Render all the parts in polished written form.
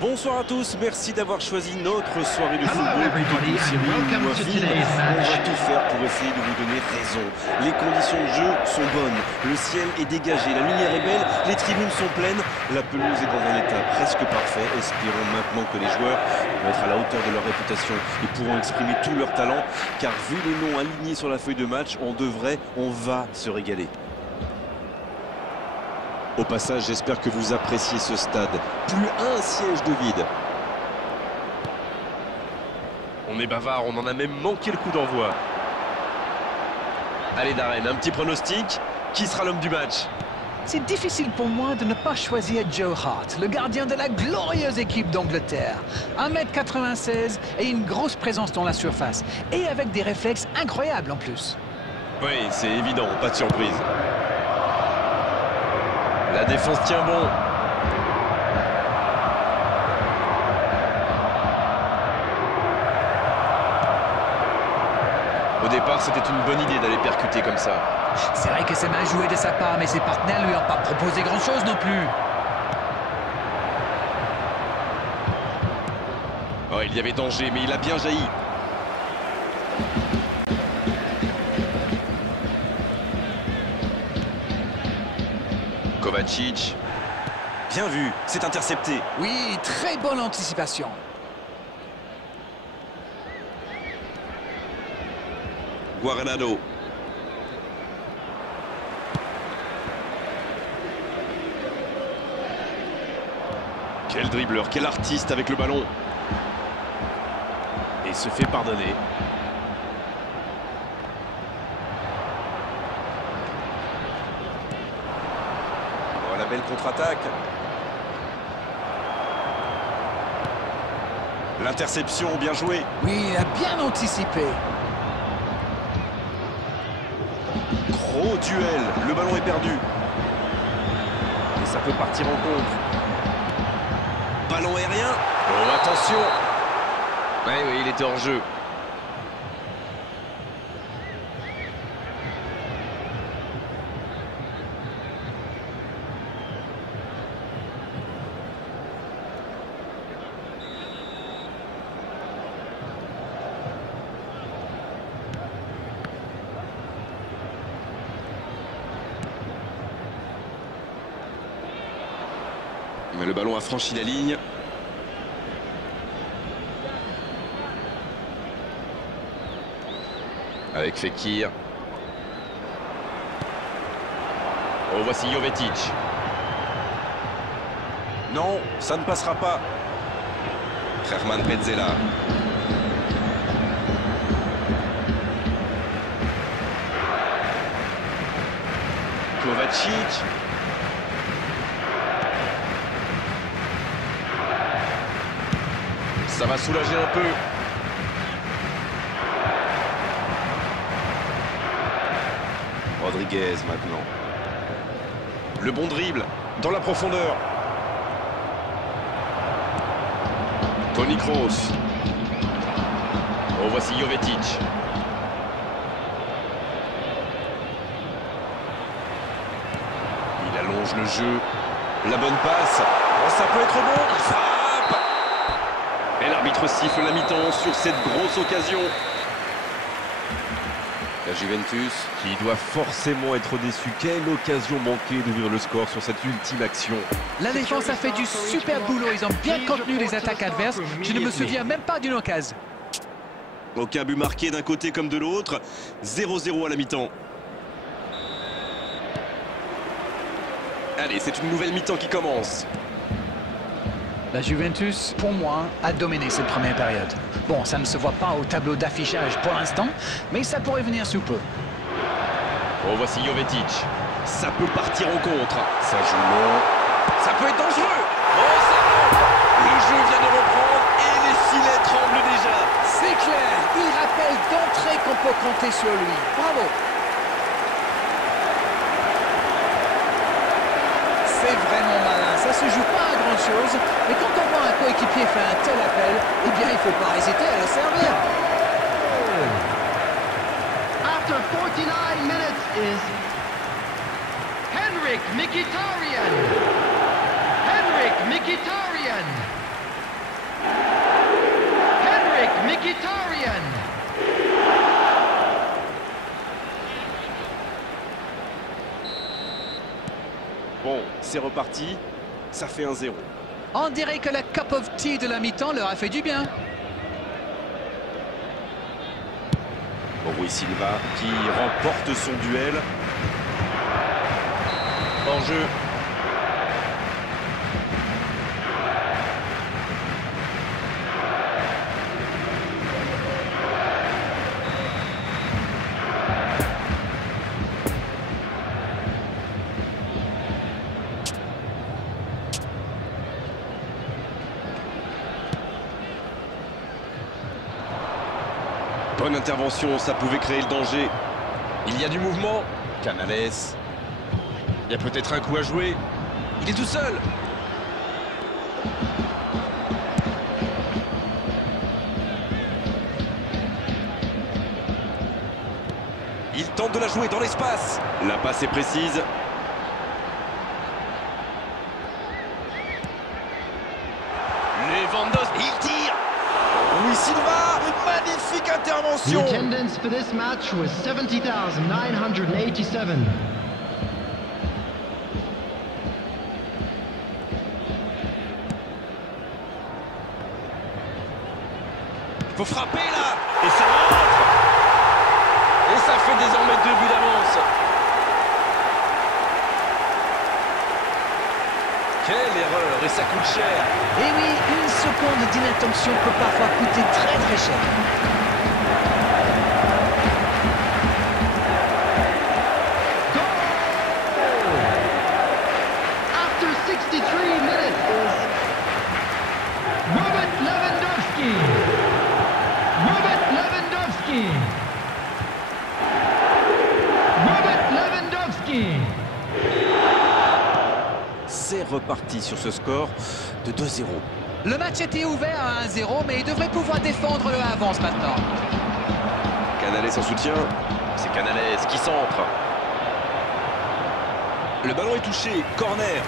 Bonsoir à tous, merci d'avoir choisi notre soirée de football plutôt qu'une série ou un film. On va tout faire pour essayer de vous donner raison. Les conditions de jeu sont bonnes, le ciel est dégagé, la lumière est belle, les tribunes sont pleines, la pelouse est dans un état presque parfait. Espérons maintenant que les joueurs vont être à la hauteur de leur réputation et pourront exprimer tout leur talent, car vu les noms alignés sur la feuille de match, on va se régaler. Au passage, j'espère que vous appréciez ce stade. Plus un siège de vide. On est bavard, on en a même manqué le coup d'envoi. Allez Darren, un petit pronostic. Qui sera l'homme du match? C'est difficile pour moi de ne pas choisir Joe Hart, le gardien de la glorieuse équipe d'Angleterre. 1m96 et une grosse présence dans la surface. Et avec des réflexes incroyables en plus. Oui, c'est évident, pas de surprise. La défense tient bon. Au départ, c'était une bonne idée d'aller percuter comme ça. C'est vrai que c'est mal joué de sa part, mais ses partenaires lui ont pas proposé grand-chose non plus. Oh, il y avait danger, mais il a bien jailli. Kovacic. Bien vu, c'est intercepté. Oui, très bonne anticipation. Guardado. Quel dribbleur, quel artiste avec le ballon. Et se fait pardonner. Oh, la belle contre-attaque. L'interception, bien joué. Oui, il a bien anticipé. Gros duel, le ballon est perdu. Et ça peut partir en contre. Ballon aérien. Oh, attention. Oui, il était hors jeu. Mais le ballon a franchi la ligne. Avec Fekir. Oh, voici Jovetic. Non, ça ne passera pas. Herman Petzela. Kovacic. Ça va soulager un peu. Rodriguez maintenant. Le bon dribble dans la profondeur. Toni Kroos. Oh, voici Jovetic. Il allonge le jeu. La bonne passe. Oh, ça peut être bon. Frappe. Et l'arbitre siffle la mi-temps sur cette grosse occasion. La Juventus qui doit forcément être déçue. Quelle occasion manquée d'ouvrir le score sur cette ultime action. La défense a fait du super boulot. Ils ont bien contenu les attaques adverses. Je ne me souviens même pas d'une occasion. Aucun but marqué d'un côté comme de l'autre. 0-0 à la mi-temps. Allez, c'est une nouvelle mi-temps qui commence. La Juventus, pour moi, a dominé cette première période. Bon, ça ne se voit pas au tableau d'affichage pour l'instant, mais ça pourrait venir sous peu. Oh, voici Jovetic. Ça peut partir en contre. Ça joue long. Ça peut être dangereux. Oh, ça rentre. Le jeu vient de reprendre et les filets tremblent déjà. C'est clair, il rappelle d'entrée qu'on peut compter sur lui. Bravo. C'est vraiment malin, ça se joue pas à grand chose, mais quand on voit un coéquipier faire un tel appel, eh bien il ne faut pas hésiter à le servir. After 49 minutes is Henrik Mkhitaryan. Henrik Mkhitaryan. Bon, c'est reparti. Ça fait 1-0. On dirait que la cup of tea de la mi-temps leur a fait du bien. Rui Silva qui remporte son duel. En jeu. Bonne intervention, ça pouvait créer le danger. Il y a du mouvement. Canales. Il y a peut-être un coup à jouer. Il est tout seul. Il tente de la jouer dans l'espace. La passe est précise. Lewandowski, il tire. Rui Silva, magnifique intervention. The attendance for this match was 70,987. Faut frapper là. Et ça rentre. Et ça fait désormais 2 buts d'avance. Quelle erreur, et ça coûte cher. Et oui, une seconde d'inattention peut parfois coûter très très cher. After 63 minutes is Robert Lewandowski. Robert Lewandowski. Robert Lewandowski. C'est reparti sur ce score de 2-0. Le match était ouvert à 1-0, mais il devrait pouvoir défendre le avance maintenant. Canales en soutien. C'est Canales qui centre. Le ballon est touché. Corner.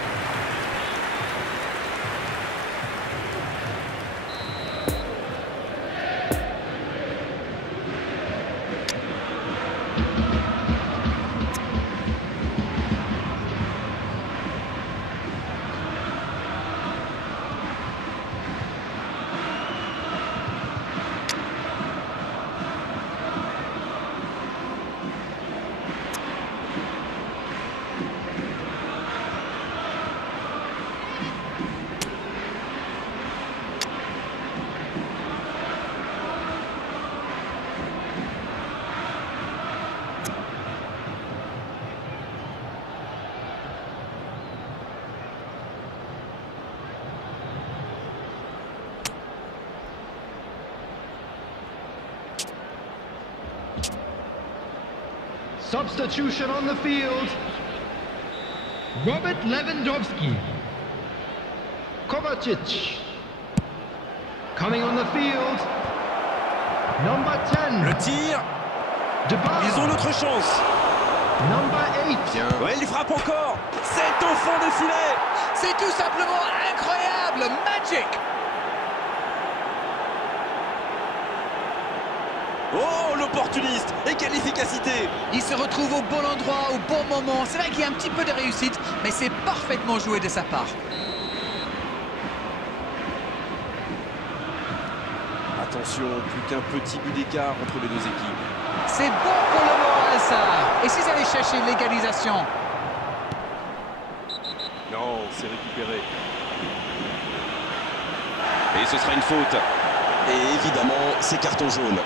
Substitution on the field. Robert Lewandowski. Kovacic. Coming on the field. Number 10. Le tir. Dybala. Ils ont notre chance. Number 8. Bien. Ouais, il frappe encore. C'est au fond des filets. C'est tout simplement incroyable, magic. Oh, l'opportuniste. Et quelle efficacité. Il se retrouve au bon endroit, au bon moment. C'est vrai qu'il y a un petit peu de réussite, mais c'est parfaitement joué de sa part. Attention, plus qu'un petit but d'écart entre les deux équipes. C'est bon pour le moral, ça. Et s'ils allaient chercher l'égalisation? Non, c'est récupéré. Et ce sera une faute. Et évidemment, c'est carton jaune.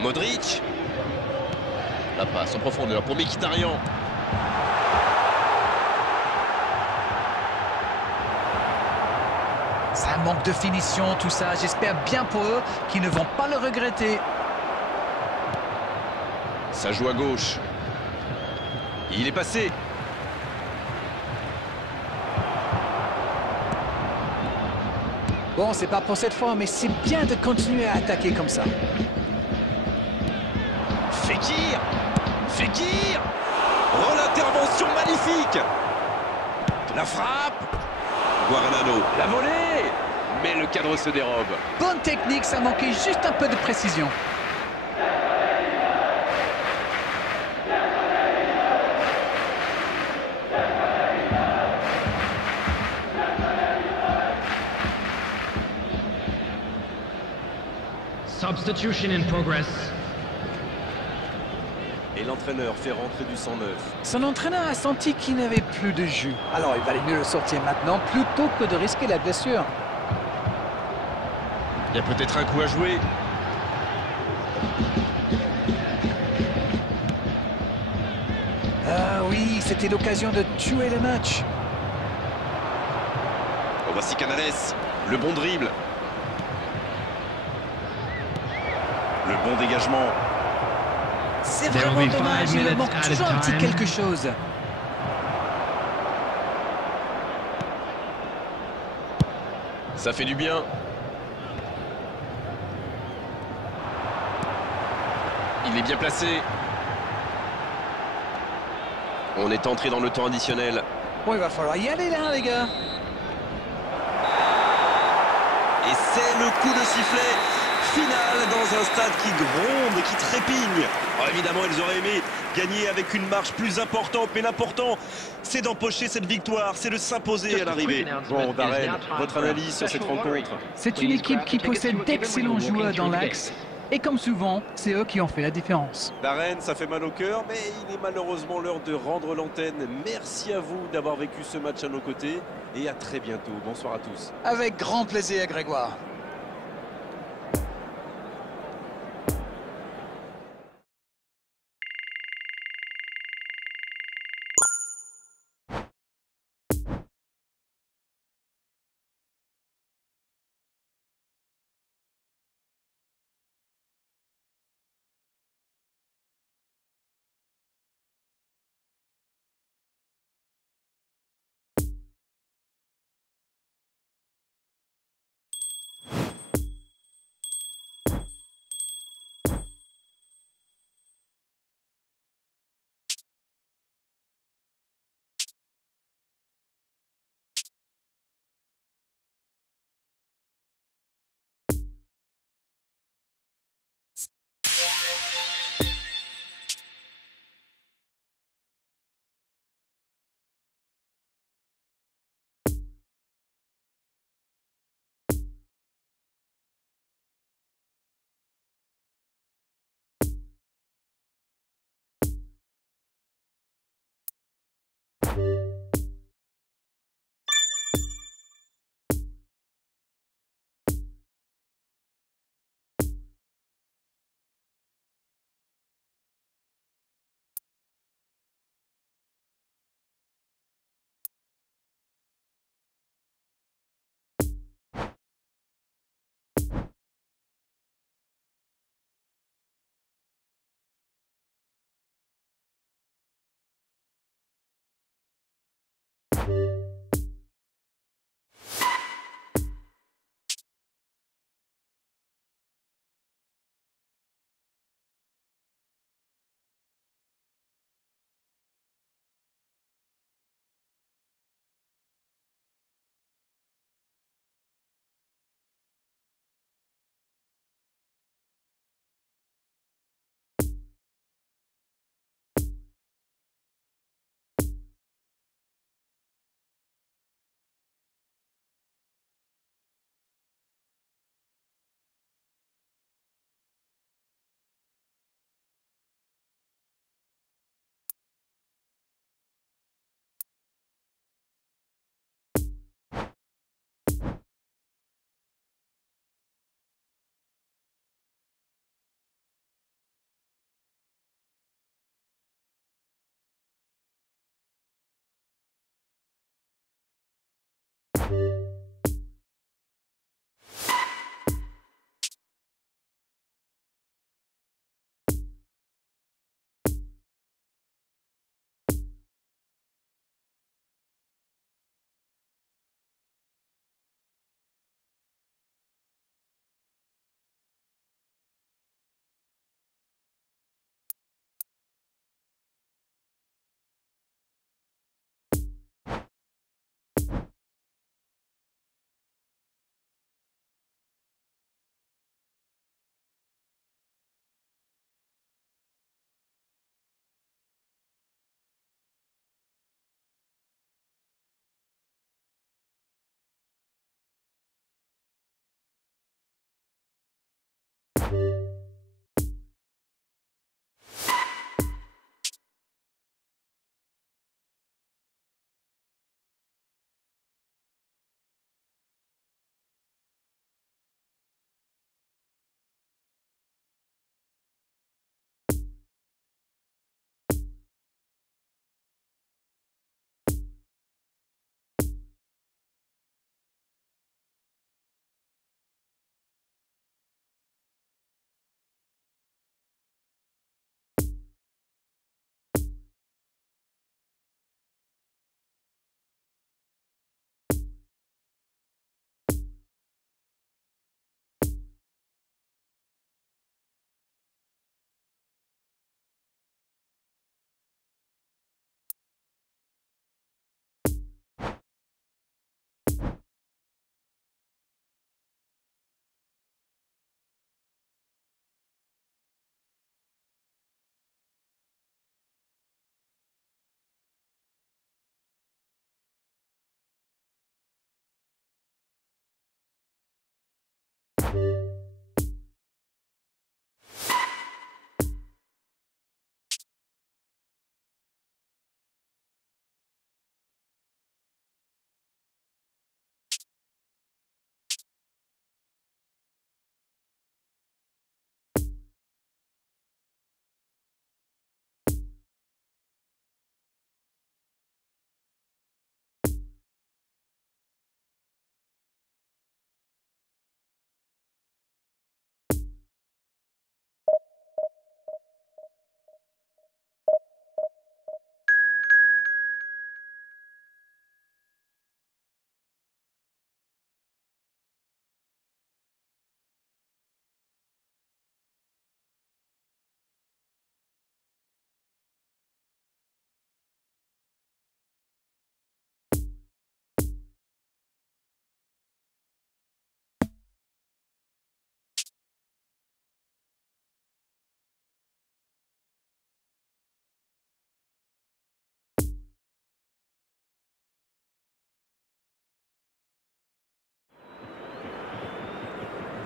Modric. La passe en profondeur pour Mkhitaryan. Ça manque de finition, tout ça. J'espère bien pour eux qu'ils ne vont pas le regretter. Ça joue à gauche. Il est passé. Bon, c'est pas pour cette fois, mais c'est bien de continuer à attaquer comme ça. Fekir. Fekir. Oh, l'intervention magnifique. La frappe. Guaranano. La volée. Mais le cadre se dérobe. Bonne technique, ça manquait juste un peu de précision. Substitution in progress. Et l'entraîneur fait rentrer du sang neuf. Son entraîneur a senti qu'il n'avait plus de jus. Alors il valait mieux le sortir maintenant plutôt que de risquer la blessure. Il y a peut-être un coup à jouer. Ah oui, c'était l'occasion de tuer le match. Oh, voici Canales. Le bon dribble. Le bon dégagement. C'est There vraiment will be dommage, 5 il me minutes manque added toujours un petit time. quelque chose. Ça fait du bien. Il est bien placé. On est entré dans le temps additionnel. Bon, il va falloir y aller là, les gars. Et c'est le coup de sifflet final dans un stade qui gronde et qui trépigne. Oh, évidemment, ils auraient aimé gagner avec une marche plus importante, mais l'important, c'est d'empocher cette victoire, c'est de s'imposer à l'arrivée. Bon, Darren, votre analyse sur cette rencontre? C'est une équipe qui possède d'excellents joueurs dans l'axe. Et comme souvent, c'est eux qui ont fait la différence. Darren, ça fait mal au cœur, mais il est malheureusement l'heure de rendre l'antenne. Merci à vous d'avoir vécu ce match à nos côtés et à très bientôt. Bonsoir à tous. Avec grand plaisir, Grégoire.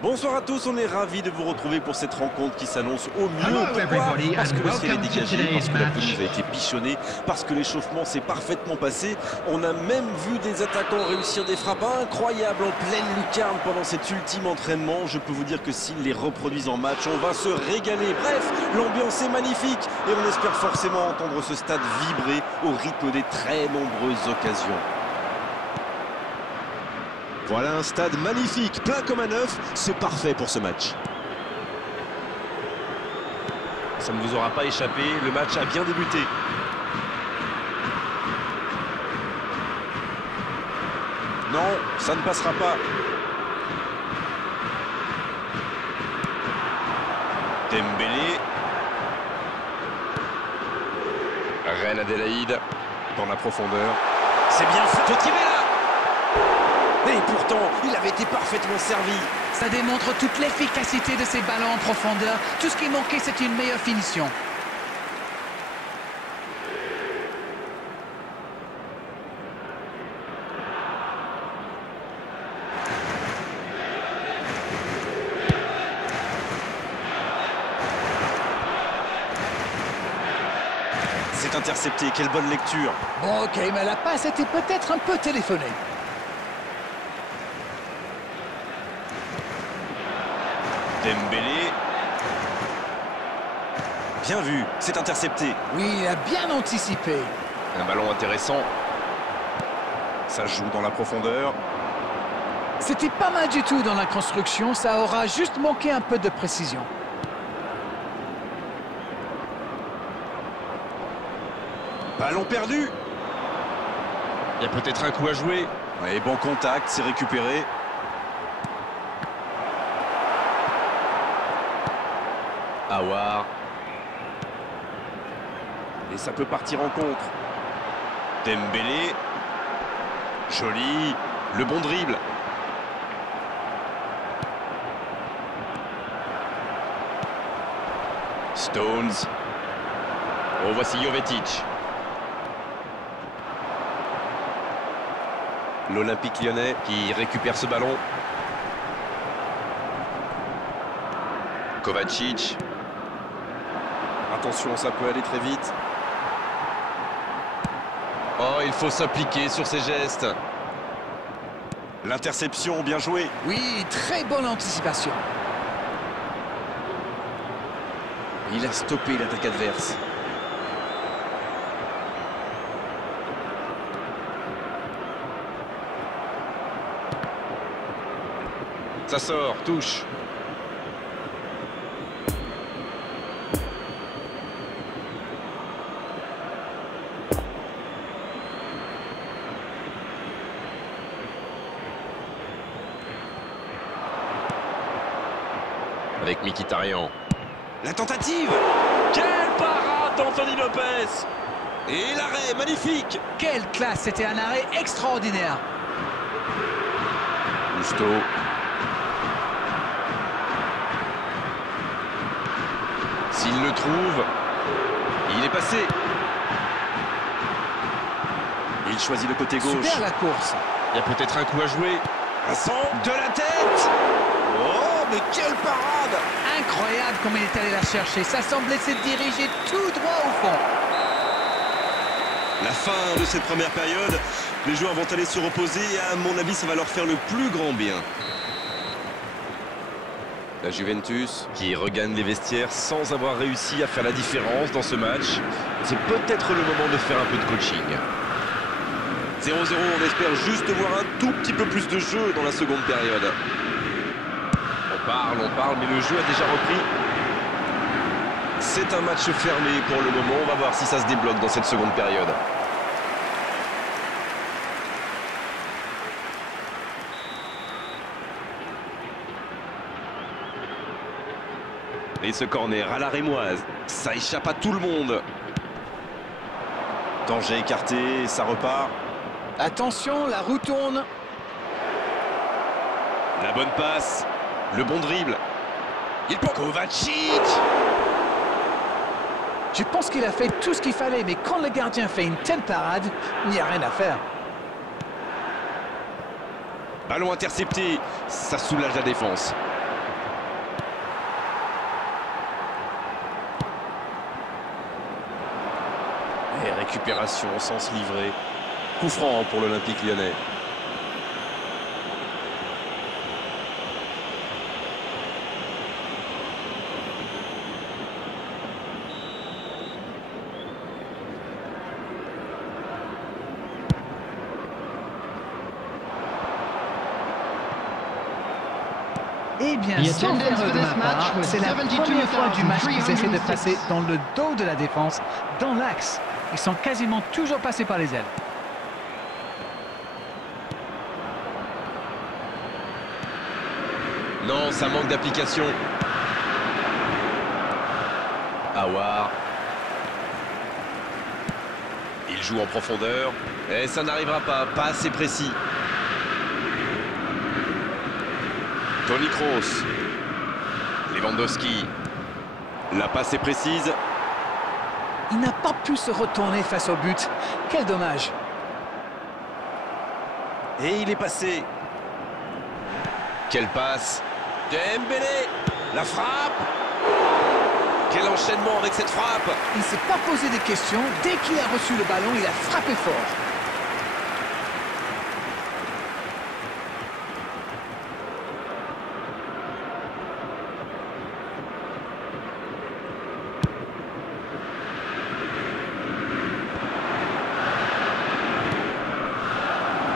Bonsoir à tous, on est ravis de vous retrouver pour cette rencontre qui s'annonce au mieux. Pourquoi ? Parce que le ciel est dégagé, parce que la pelouse a été bichonnée, parce que l'échauffement s'est parfaitement passé. On a même vu des attaquants réussir des frappes incroyables en pleine lucarne pendant cet ultime entraînement. Je peux vous dire que s'ils les reproduisent en match, on va se régaler. Bref, l'ambiance est magnifique et on espère forcément entendre ce stade vibrer au rythme des très nombreuses occasions. Voilà un stade magnifique, plein comme un œuf, c'est parfait pour ce match. Ça ne vous aura pas échappé, le match a bien débuté. Non, ça ne passera pas. Dembélé. Reine Adélaïde dans la profondeur. C'est bien fait, faut tirer là. Et pourtant, il avait été parfaitement servi. Ça démontre toute l'efficacité de ces ballons en profondeur. Tout ce qui manquait, c'est une meilleure finition. C'est intercepté, quelle bonne lecture. Bon, ok, mais la passe était peut-être un peu téléphonée. Dembélé. Bien vu, c'est intercepté. Oui, il a bien anticipé. Un ballon intéressant. Ça joue dans la profondeur. C'était pas mal du tout dans la construction, ça aura juste manqué un peu de précision. Ballon perdu. Il y a peut-être un coup à jouer. Et bon contact, c'est récupéré. Aouar. Et ça peut partir en contre. Dembélé. Joli. Le bon dribble. Stones. Oh, voici Jovetic. L'Olympique lyonnais qui récupère ce ballon. Kovacic. Attention, ça peut aller très vite. Oh, il faut s'appliquer sur ces gestes. L'interception, bien joué. Oui, très bonne anticipation. Il a stoppé l'attaque adverse. Ça sort, touche. Avec Mkhitaryan. La tentative. Quelle parade d'Anthony Lopez. Et l'arrêt, magnifique. Quelle classe, c'était un arrêt extraordinaire. Gusto. S'il le trouve, il est passé. Il choisit le côté gauche. Super la course. Il y a peut-être un coup à jouer. Un centre de la tête. Oh, comme il est allé la chercher. Ça semblait se diriger tout droit au fond. La fin de cette première période, les joueurs vont aller se reposer et à mon avis, ça va leur faire le plus grand bien. La Juventus qui regagne les vestiaires sans avoir réussi à faire la différence dans ce match. C'est peut-être le moment de faire un peu de coaching. 0-0, on espère juste voir un tout petit peu plus de jeu dans la seconde période. On parle, mais le jeu a déjà repris. C'est un match fermé pour le moment. On va voir si ça se débloque dans cette seconde période. Et ce corner à la rémoise, ça échappe à tout le monde. Danger écarté, ça repart. Attention, la roue tourne. La bonne passe, le bon dribble. Il peut... Kovacic! Je pense qu'il a fait tout ce qu'il fallait, mais quand le gardien fait une telle parade, il n'y a rien à faire. Ballon intercepté, ça soulage la défense. Et récupération au sens livré. Coup franc pour l'Olympique lyonnais. Eh bien, sans erreur de ma part, c'est la première fois du match qu'ils essaient de passer dans le dos de la défense, dans l'axe. Ils sont quasiment toujours passés par les ailes. Non, ça manque d'application. Aouar. Il joue en profondeur. Et ça n'arrivera pas assez précis. Toni Kroos. Lewandowski. La passe est précise. Il n'a pas pu se retourner face au but. Quel dommage. Et il est passé. Quelle passe. Dembélé. La frappe. Quel enchaînement avec cette frappe. Il ne s'est pas posé des questions. Dès qu'il a reçu le ballon, il a frappé fort.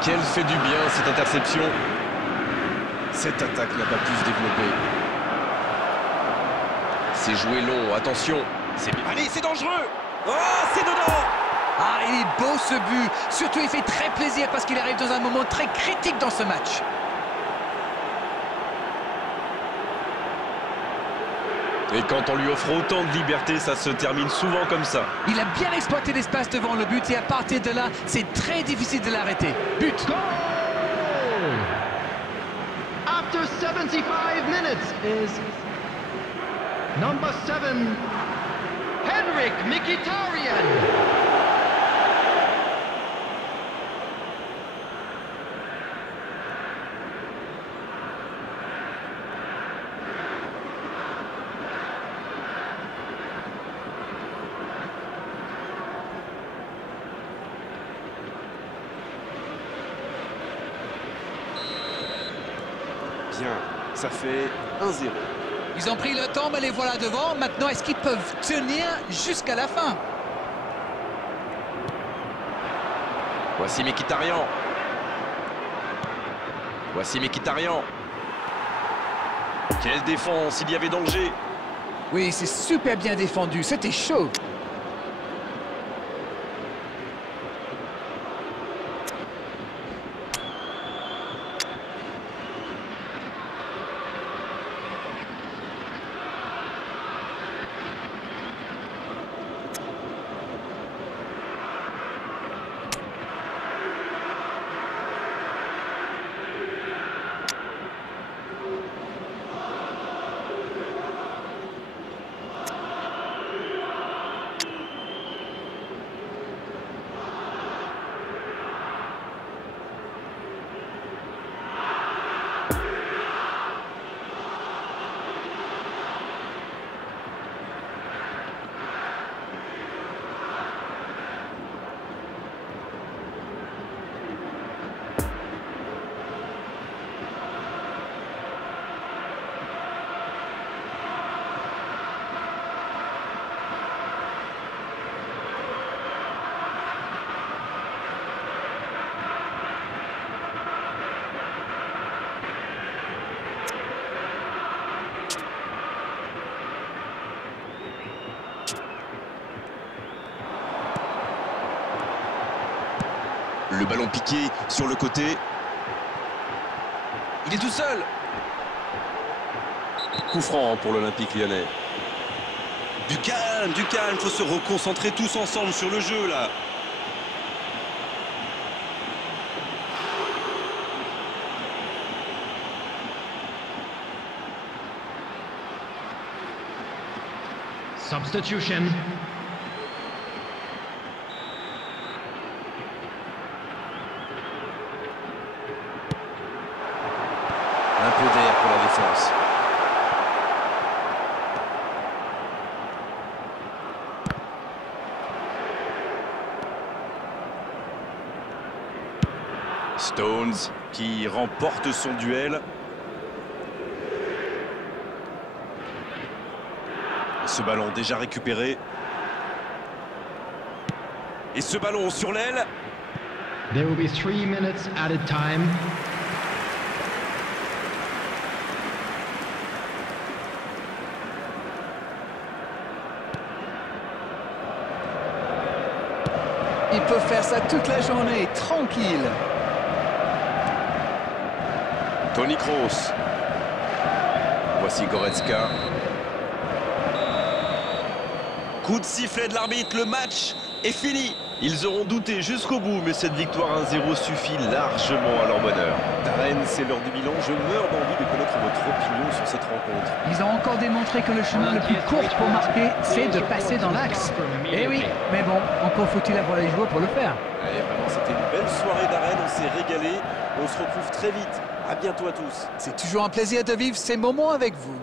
Quelle fait du bien cette interception. Cette attaque n'a pas pu se développer. C'est joué long, attention. Allez, c'est dangereux. Oh, c'est dedans. Ah, il est beau ce but. Surtout, il fait très plaisir parce qu'il arrive dans un moment très critique dans ce match. Et quand on lui offre autant de liberté, ça se termine souvent comme ça. Il a bien exploité l'espace devant le but et à partir de là, c'est très difficile de l'arrêter. But. Goal! After 75 minutes is number 7, Henrik Mkhitaryan. Bien, ça fait 1-0. Ils ont pris le temps, mais les voilà devant. Maintenant, est-ce qu'ils peuvent tenir jusqu'à la fin? Voici Mkhitaryan. Voici Mkhitaryan. Quelle défense, il y avait danger. Oui, c'est super bien défendu. C'était chaud. Le ballon piqué sur le côté. Il est tout seul. Coup franc pour l'Olympique lyonnais. Du calme, faut se reconcentrer tous ensemble sur le jeu là. Substitution. Un peu d'air pour la défense. Stones qui remporte son duel. Ce ballon déjà récupéré. Et ce ballon sur l'aile. There will be 3 minutes added time. Il peut faire ça toute la journée, tranquille. Toni Kroos. Voici Goretzka. Coup de sifflet de l'arbitre, le match est fini. Ils auront douté jusqu'au bout, mais cette victoire 1-0 suffit largement à leur bonheur. Darren, c'est l'heure du bilan. Je meurs d'envie de connaître votre opinion sur cette rencontre. Ils ont encore démontré que le chemin le plus court pour marquer, c'est de passer dans l'axe. Eh oui, mais bon, encore faut-il avoir les joueurs pour le faire. Allez, vraiment, c'était une belle soirée d'Arène. On s'est régalé. On se retrouve très vite. À bientôt à tous. C'est toujours un plaisir de vivre ces moments avec vous.